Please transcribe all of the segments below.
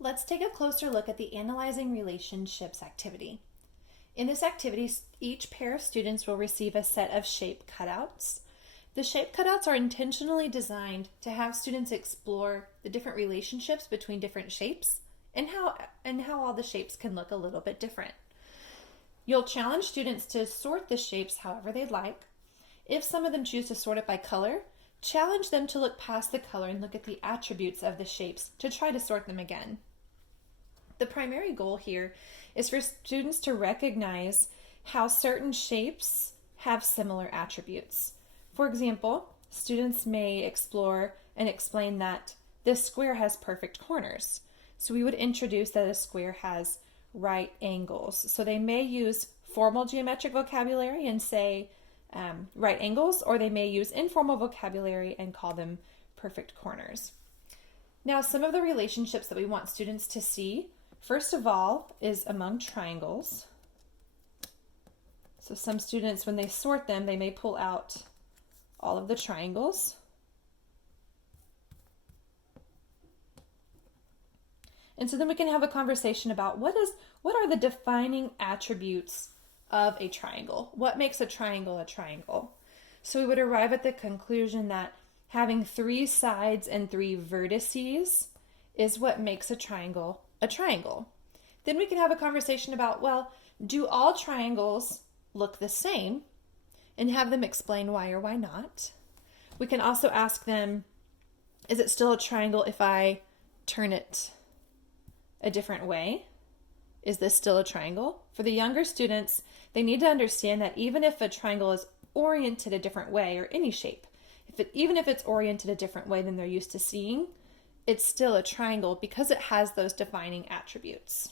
Let's take a closer look at the Analyzing Relationships activity. In this activity, each pair of students will receive a set of shape cutouts. The shape cutouts are intentionally designed to have students explore the different relationships between different shapes and how all the shapes can look a little bit different. You'll challenge students to sort the shapes however they'd like. If some of them choose to sort it by color, challenge them to look past the color and look at the attributes of the shapes to try to sort them again. The primary goal here is for students to recognize how certain shapes have similar attributes. For example, students may explore and explain that this square has perfect corners. So we would introduce that a square has right angles. So they may use formal geometric vocabulary and say right angles, or they may use informal vocabulary and call them perfect corners. Now, some of the relationships that we want students to see, first of all, is among triangles. So some students, when they sort them, they may pull out all of the triangles. And so then we can have a conversation about what are the defining attributes of a triangle? What makes a triangle a triangle? So we would arrive at the conclusion that having 3 sides and 3 vertices is what makes a triangle a triangle. Then we can have a conversation about, well, do all triangles look the same? And have them explain why or why not. We can also ask them, is it still a triangle if I turn it a different way? Is this still a triangle? For the younger students, they need to understand that even if a triangle is oriented a different way, or any shape, even if it's oriented a different way than they're used to seeing, it's still a triangle because it has those defining attributes.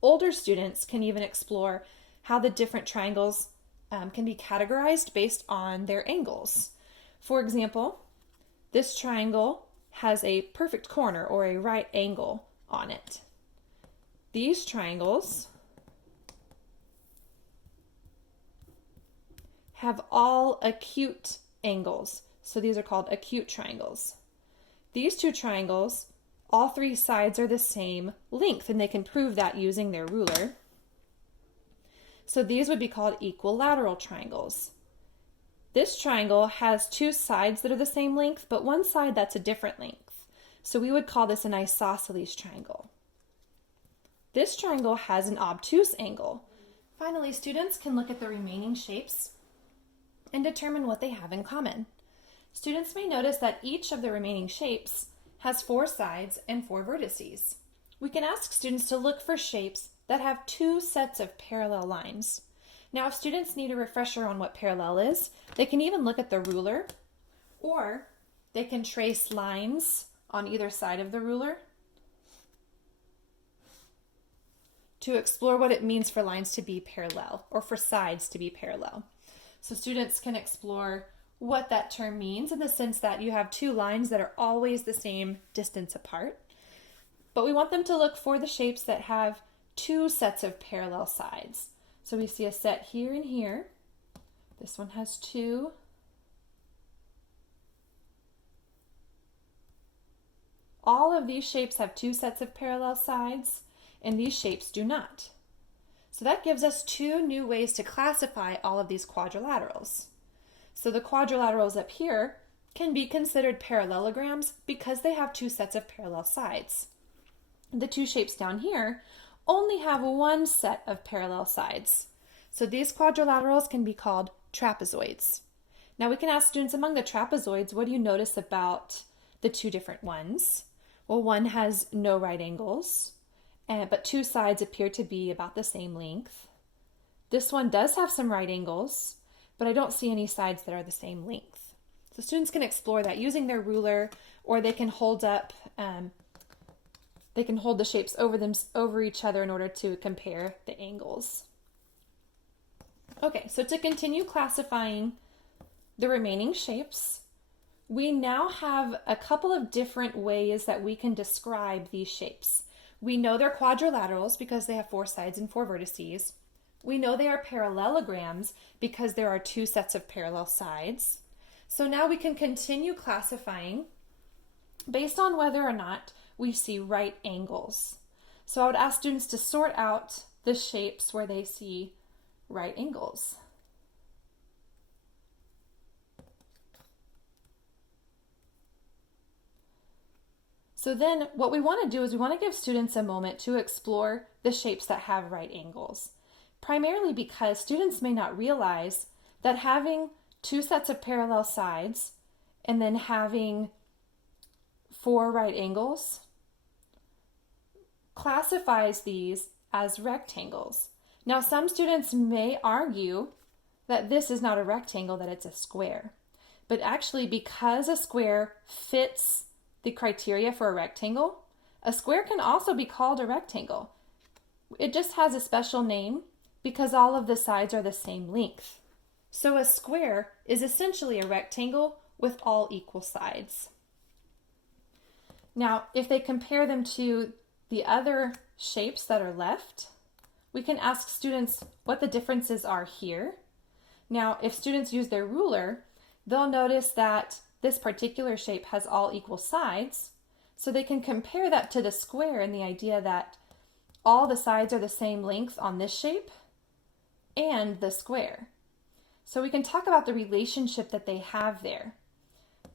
Older students can even explore how the different triangles can be categorized based on their angles. For example, this triangle has a perfect corner or a right angle on it. These triangles have all acute angles, so these are called acute triangles. These 2 triangles, all 3 sides are the same length, and they can prove that using their ruler. So these would be called equilateral triangles. This triangle has 2 sides that are the same length, but one side that's a different length. So we would call this an isosceles triangle. This triangle has an obtuse angle. Finally, students can look at the remaining shapes and determine what they have in common. Students may notice that each of the remaining shapes has 4 sides and 4 vertices. We can ask students to look for shapes that have 2 sets of parallel lines. Now, if students need a refresher on what parallel is, they can even look at the ruler, or they can trace lines on either side of the ruler to explore what it means for lines to be parallel, or for sides to be parallel. So students can explore what that term means in the sense that you have 2 lines that are always the same distance apart. But we want them to look for the shapes that have 2 sets of parallel sides. So we see a set here and here. This one has 2. All of these shapes have 2 sets of parallel sides, and these shapes do not. So that gives us 2 new ways to classify all of these quadrilaterals. So the quadrilaterals up here can be considered parallelograms because they have 2 sets of parallel sides. The 2 shapes down here only have 1 set of parallel sides. So these quadrilaterals can be called trapezoids. Now we can ask students, among the trapezoids, what do you notice about the 2 different ones? Well, one has no right angles, but 2 sides appear to be about the same length. This one does have some right angles, but I don't see any sides that are the same length. So students can explore that using their ruler, or they can hold the shapes over each other in order to compare the angles. Okay, so to continue classifying the remaining shapes, we now have a couple of different ways that we can describe these shapes. We know they're quadrilaterals because they have 4 sides and 4 vertices. We know they are parallelograms because there are 2 sets of parallel sides. So now we can continue classifying based on whether or not we see right angles. So I would ask students to sort out the shapes where they see right angles. So then what we want to do is we want to give students a moment to explore the shapes that have right angles, primarily because students may not realize that having two sets of parallel sides and then having four right angles classifies these as rectangles. Now, some students may argue that this is not a rectangle, that it's a square. But actually, because a square fits the criteria for a rectangle, a square can also be called a rectangle. It just has a special name because all of the sides are the same length. So a square is essentially a rectangle with all equal sides. Now, if they compare them to the other shapes that are left, we can ask students what the differences are here. Now, if students use their ruler, they'll notice that this particular shape has all equal sides, so they can compare that to the square in the idea that all the sides are the same length on this shape and the square. So we can talk about the relationship that they have there.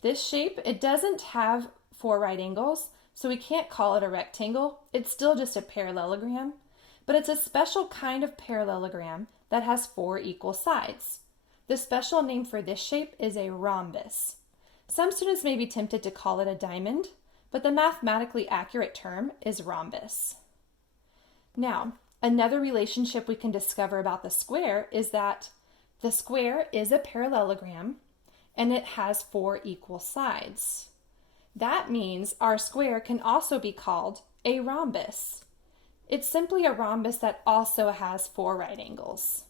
This shape, it doesn't have four right angles, so we can't call it a rectangle. It's still just a parallelogram, but it's a special kind of parallelogram that has four equal sides. The special name for this shape is a rhombus. Some students may be tempted to call it a diamond, but the mathematically accurate term is rhombus. Now, another relationship we can discover about the square is that the square is a parallelogram and it has four equal sides. That means our square can also be called a rhombus. It's simply a rhombus that also has four right angles.